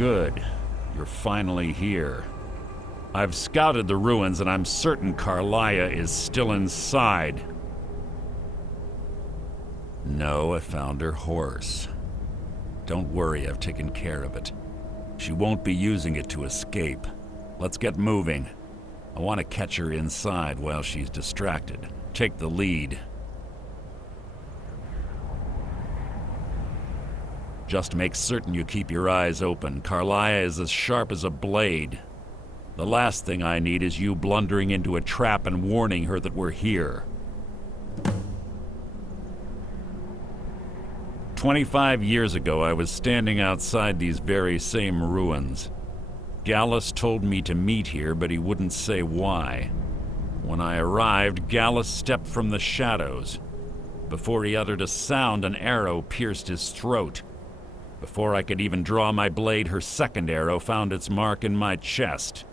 Good. You're finally here. I've scouted the ruins and I'm certain Karliah is still inside. No, I found her horse. Don't worry, I've taken care of it. She won't be using it to escape. Let's get moving. I want to catch her inside while she's distracted. Take the lead. Just make certain you keep your eyes open. Karliah is as sharp as a blade. The last thing I need is you blundering into a trap and warning her that we're here. 25 years ago, I was standing outside these very same ruins. Gallus told me to meet here, but he wouldn't say why. When I arrived, Gallus stepped from the shadows. Before he uttered a sound, an arrow pierced his throat. Before I could even draw my blade, her second arrow found its mark in my chest.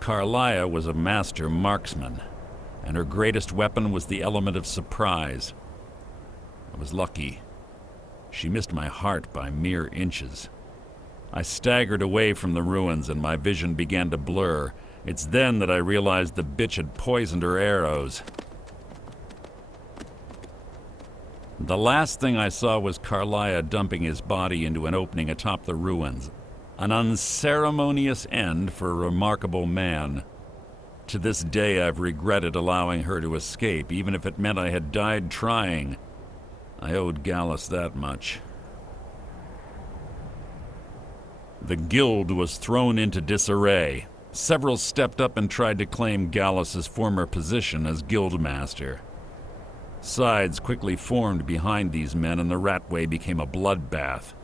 Karliah was a master marksman, and her greatest weapon was the element of surprise. I was lucky. She missed my heart by mere inches. I staggered away from the ruins and my vision began to blur. It's then that I realized the bitch had poisoned her arrows. The last thing I saw was Karliah dumping his body into an opening atop the ruins. An unceremonious end for a remarkable man. To this day, I've regretted allowing her to escape, even if it meant I had died trying. I owed Gallus that much. The guild was thrown into disarray. Several stepped up and tried to claim Gallus's former position as guildmaster. Sides quickly formed behind these men, and the Ratway became a bloodbath.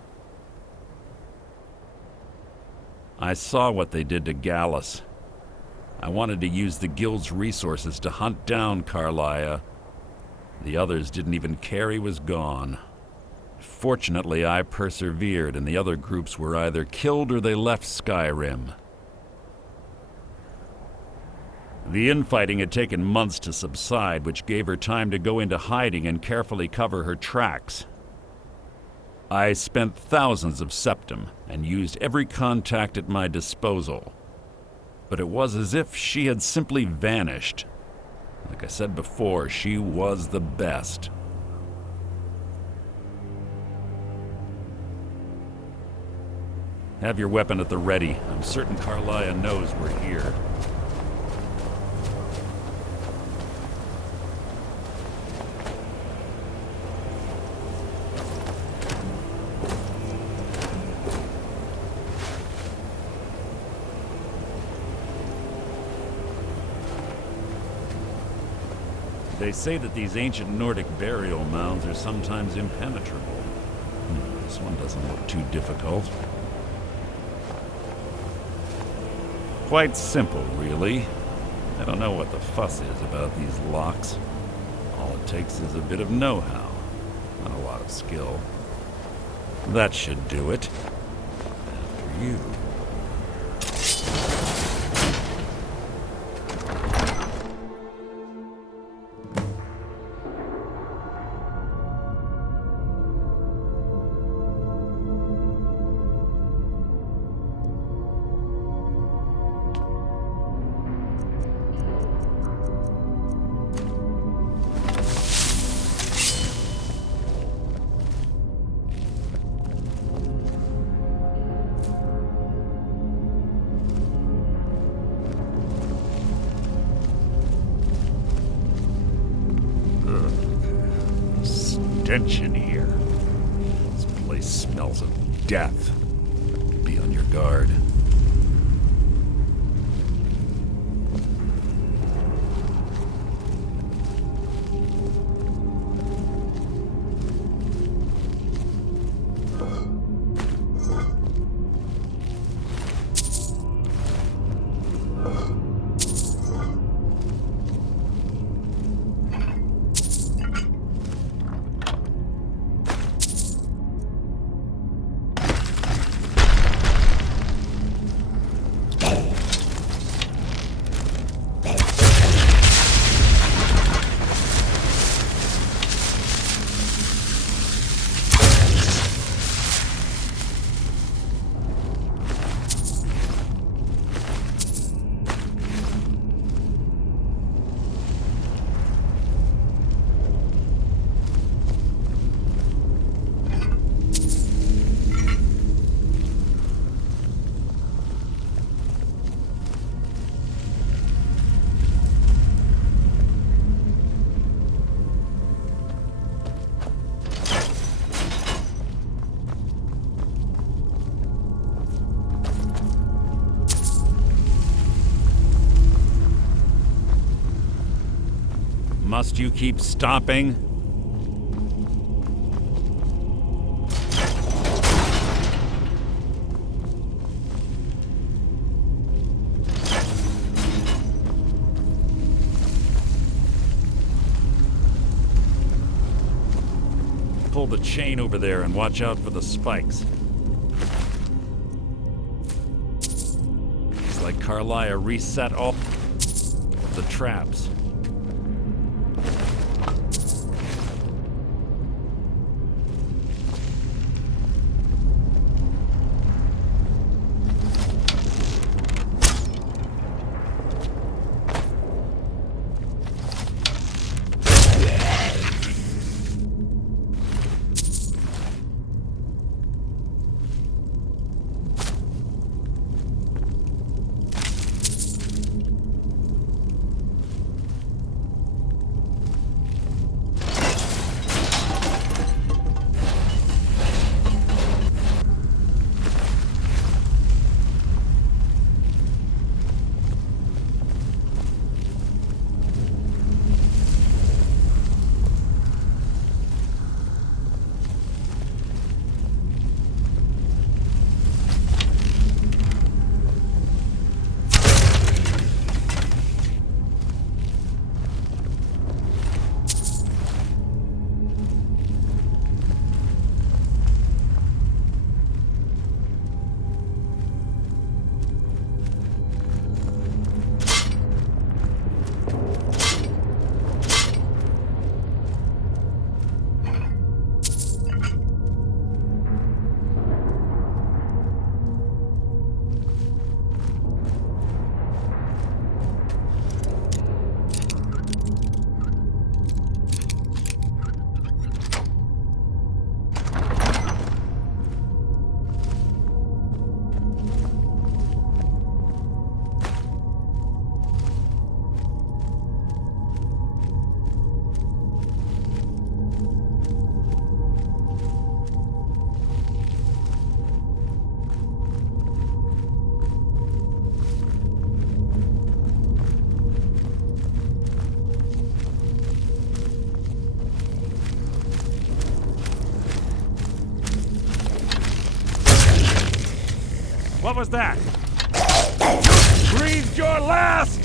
I saw what they did to Gallus. I wanted to use the guild's resources to hunt down Karliah. The others didn't even care he was gone. Fortunately, I persevered, and the other groups were either killed or they left Skyrim. The infighting had taken months to subside, which gave her time to go into hiding and carefully cover her tracks. I spent thousands of septum and used every contact at my disposal. But it was as if she had simply vanished. Like I said before, she was the best. Have your weapon at the ready. I'm certain Karliah knows we're here. They say that these ancient Nordic burial mounds are sometimes impenetrable. This one doesn't look too difficult. Quite simple, really. I don't know what the fuss is about these locks. All it takes is a bit of know-how, not a lot of skill. That should do it. After you. In here. This place smells of death. Be on your guard. Must you keep stopping? Pull the chain over there and watch out for the spikes. It's like Carlia reset all the traps. What was that? You breathed your last!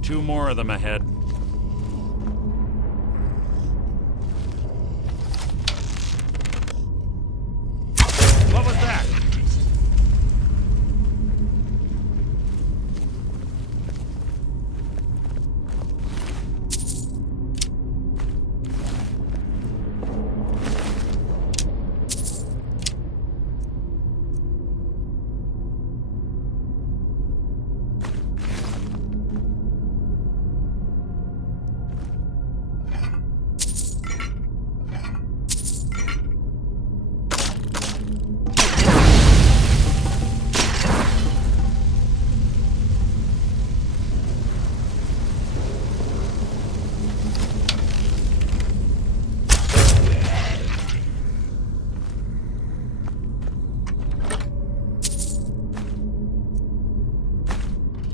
Two more of them ahead. What was that?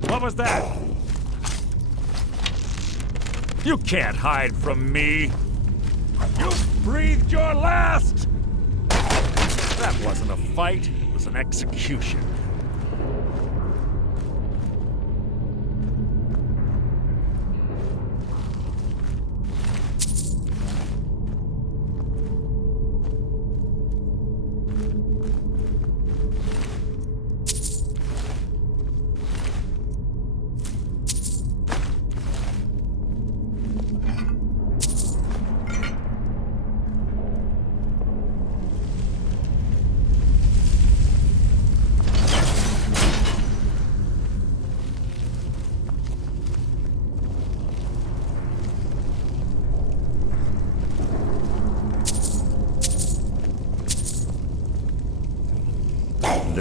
What was that? You can't hide from me! You breathed your last! That wasn't a fight, it was an execution.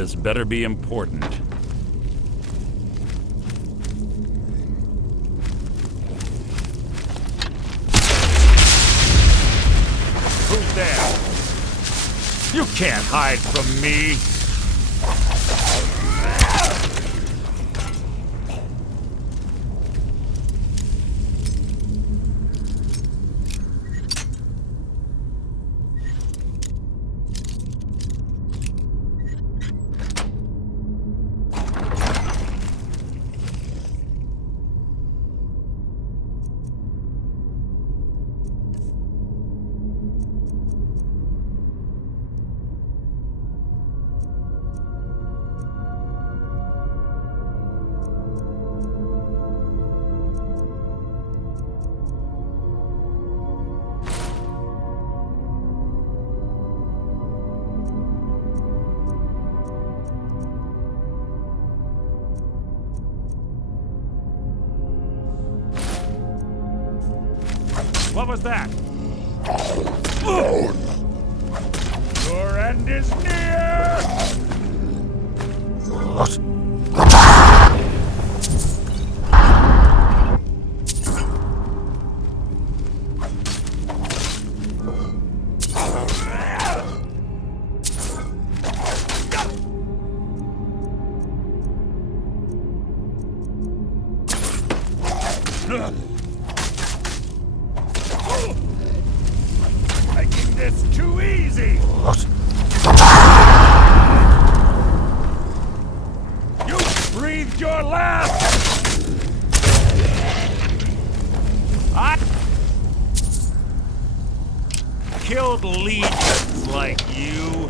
This better be important. Who's there? You can't hide from me! What was that? Your end is near! Making this too easy! You breathed your last! I killed legions like you!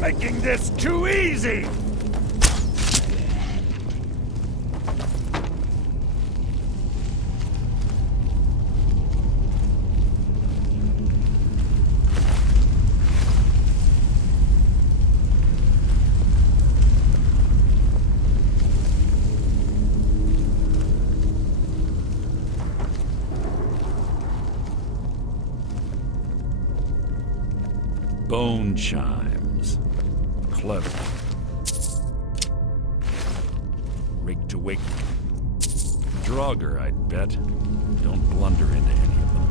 Making this too easy! Bone chimes. Clever. Rig to wake. Draugr, I'd bet. Don't blunder into any of them.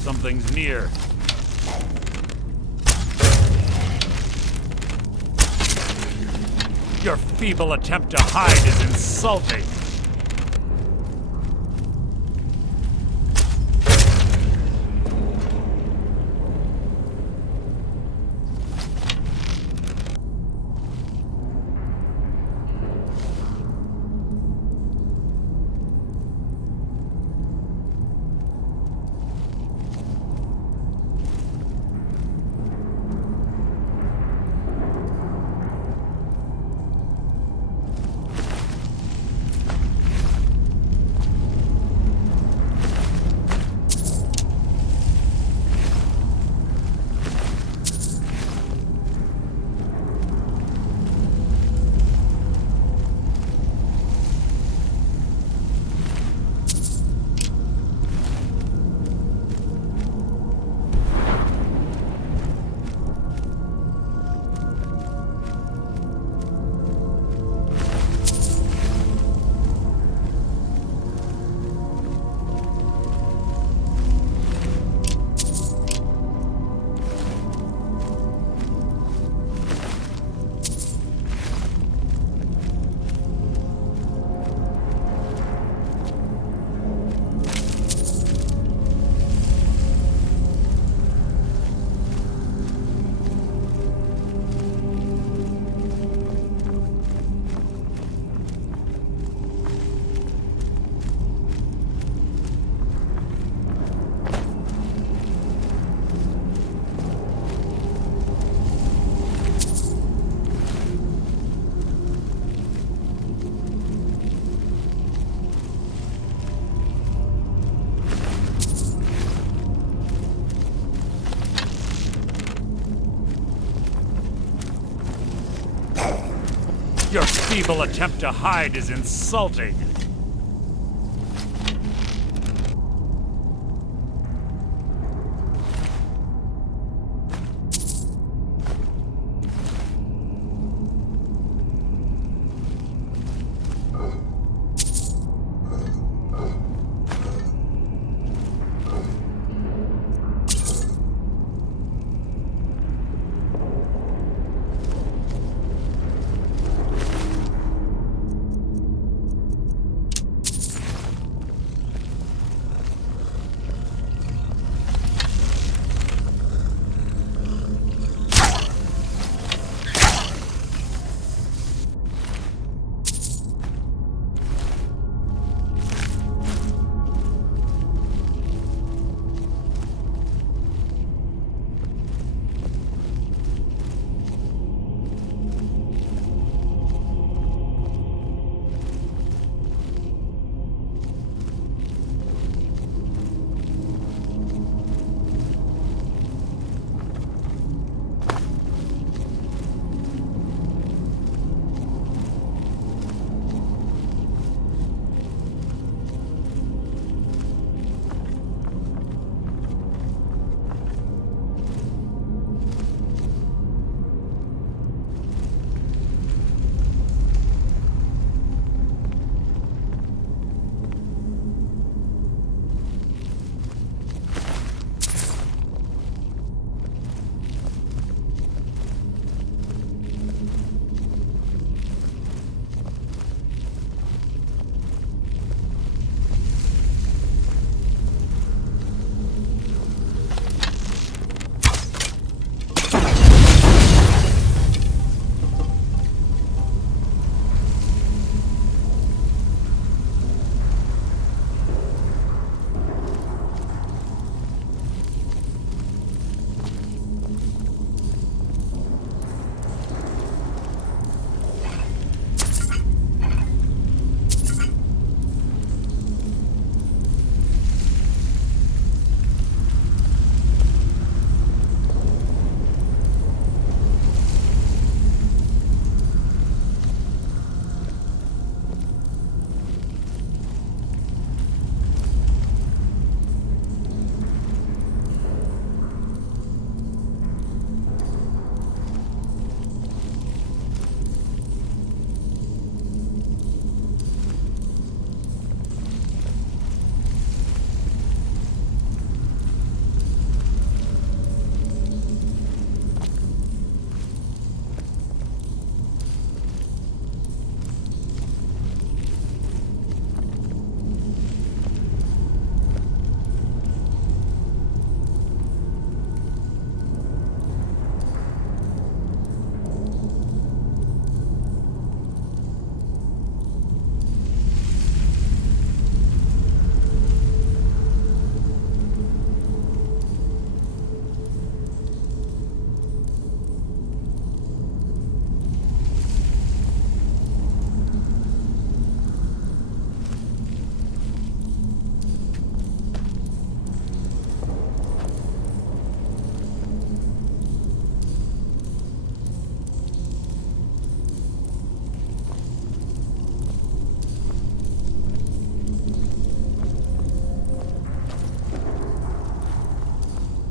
Something's near. Your feeble attempt to hide is insulting. Your feeble attempt to hide is insulting.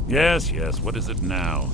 Yes, yes, what is it now?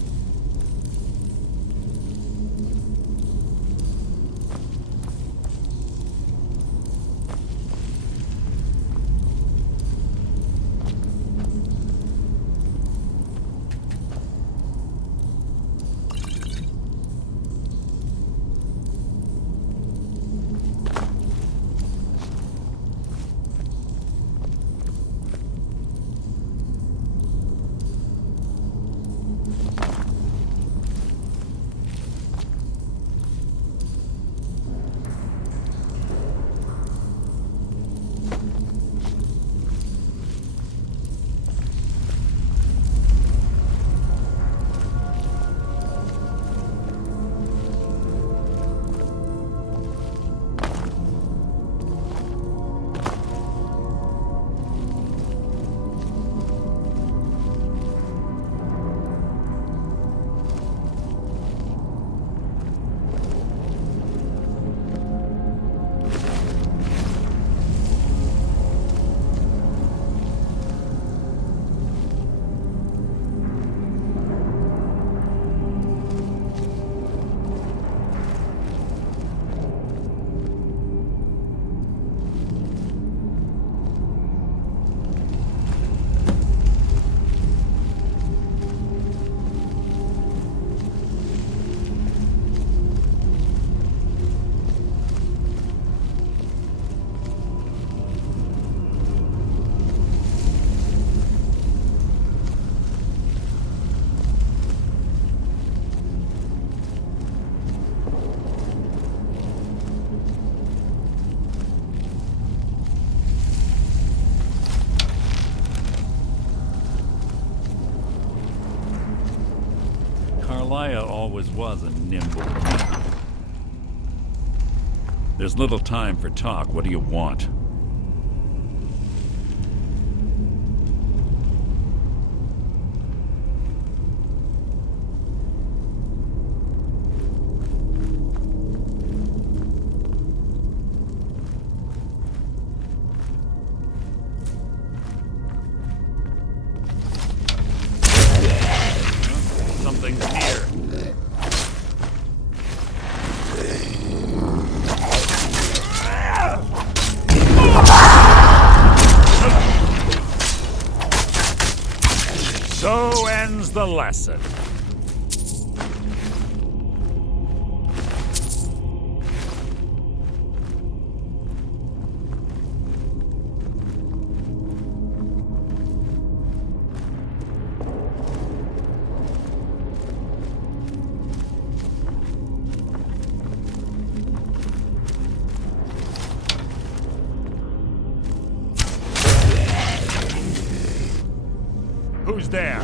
Playa always was a nimble man. There's little time for talk. What do you want? Something's here. So ends the lesson. Who's there?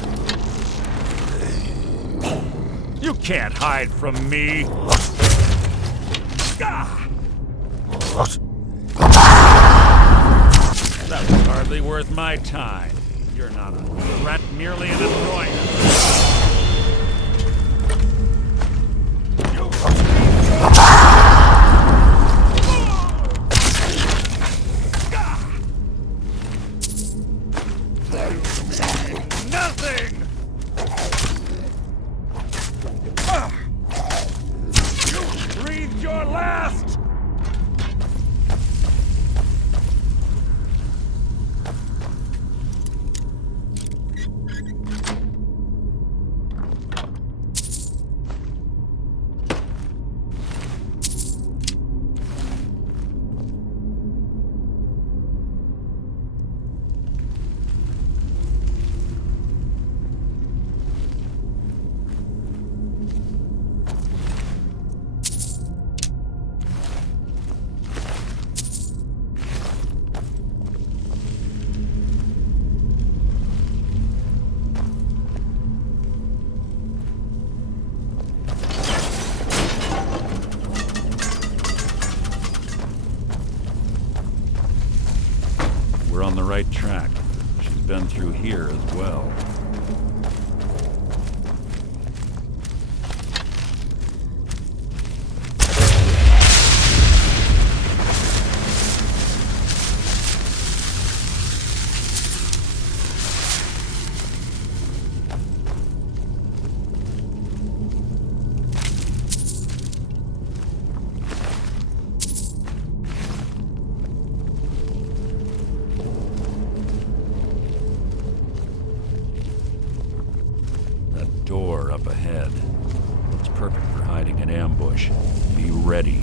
You can't hide from me! That was hardly worth my time. You're not a threat, merely an annoyance. Nothing! You breathed your last! We're on the right track. She's been through here as well. Door up ahead. It's perfect for hiding an ambush. Be ready.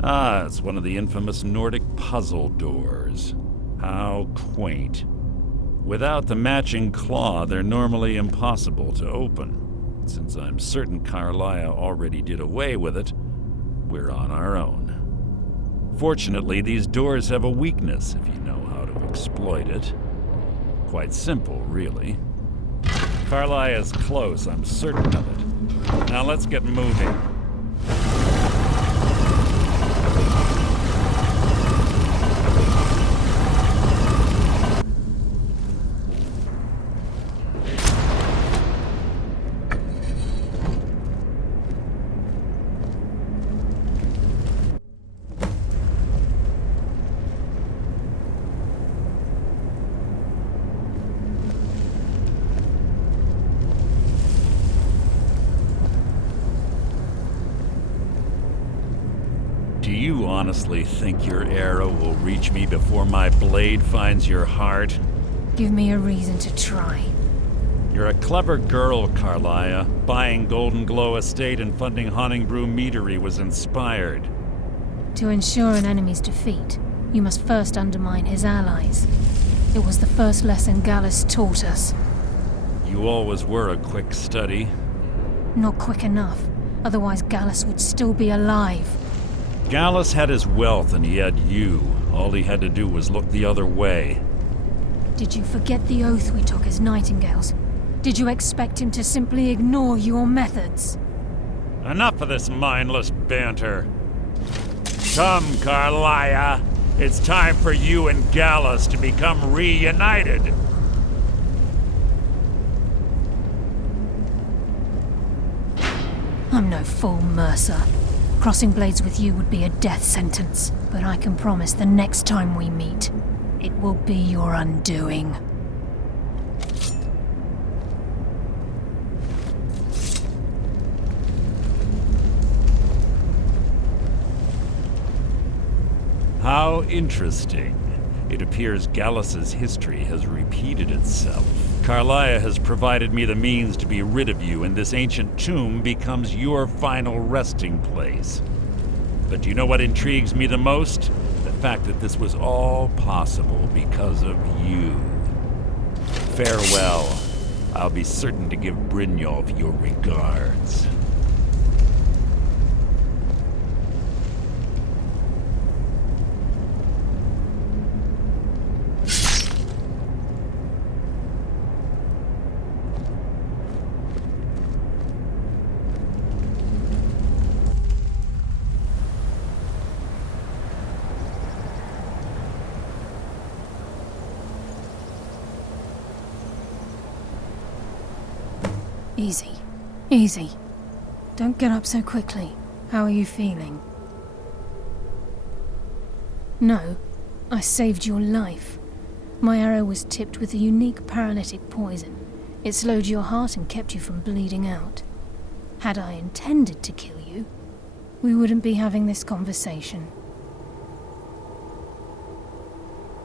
Ah, it's one of the infamous Nordic puzzle doors. How quaint. Without the matching claw, they're normally impossible to open. Since I'm certain Carlia already did away with it, we're on our own. Fortunately, these doors have a weakness if you know how to exploit it. Quite simple, really. Carlia is close, I'm certain of it. Now let's get moving. Do you honestly think your arrow will reach me before my blade finds your heart? Give me a reason to try. You're a clever girl, Carlia. Buying Golden Glow Estate and funding Honningbrew Meadery was inspired. To ensure an enemy's defeat, you must first undermine his allies. It was the first lesson Gallus taught us. You always were a quick study. Not quick enough, otherwise Gallus would still be alive. Gallus had his wealth and he had you. All he had to do was look the other way. Did you forget the oath we took as Nightingales? Did you expect him to simply ignore your methods? Enough of this mindless banter. Come, Carlia. It's time for you and Gallus to become reunited. I'm no fool, Mercer. Crossing blades with you would be a death sentence, but I can promise the next time we meet, it will be your undoing. How interesting. It appears Gallus's history has repeated itself. Carlia has provided me the means to be rid of you, and this ancient tomb becomes your final resting place. But do you know what intrigues me the most? The fact that this was all possible because of you. Farewell. I'll be certain to give Brynjolf your regards. Easy. Easy. Don't get up so quickly. How are you feeling? No, I saved your life. My arrow was tipped with a unique paralytic poison. It slowed your heart and kept you from bleeding out. Had I intended to kill you, we wouldn't be having this conversation.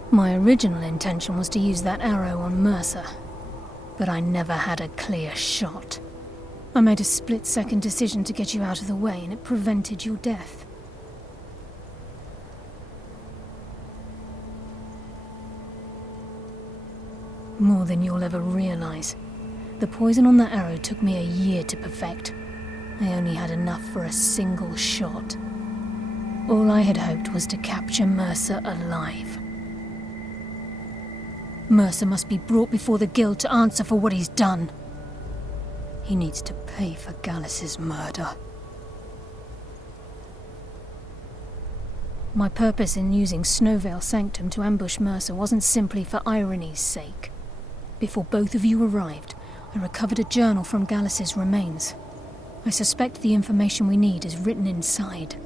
My original intention was to use that arrow on Mercer, but I never had a clear shot. I made a split-second decision to get you out of the way, and it prevented your death. More than you'll ever realize. The poison on that arrow took me a year to perfect. I only had enough for a single shot. All I had hoped was to capture Mercer alive. Mercer must be brought before the Guild to answer for what he's done. He needs to pay for Gallus's murder. My purpose in using Snowvale Sanctum to ambush Mercer wasn't simply for irony's sake. Before both of you arrived, I recovered a journal from Gallus's remains. I suspect the information we need is written inside.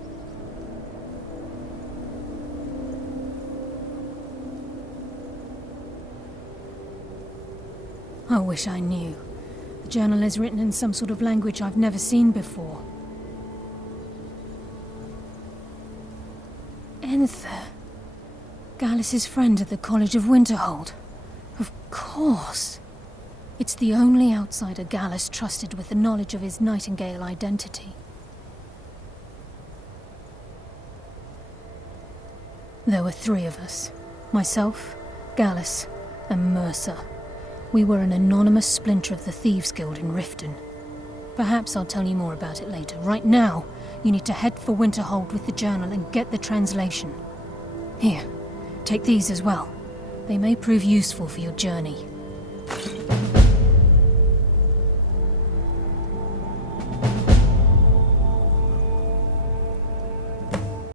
I wish I knew. The journal is written in some sort of language I've never seen before. Enther. Gallus's friend at the College of Winterhold. Of course. It's the only outsider Gallus trusted with the knowledge of his Nightingale identity. There were 3 of us. Myself, Gallus, and Mercer. We were an anonymous splinter of the Thieves Guild in Riften. Perhaps I'll tell you more about it later. Right now, you need to head for Winterhold with the journal and get the translation. Here, take these as well. They may prove useful for your journey.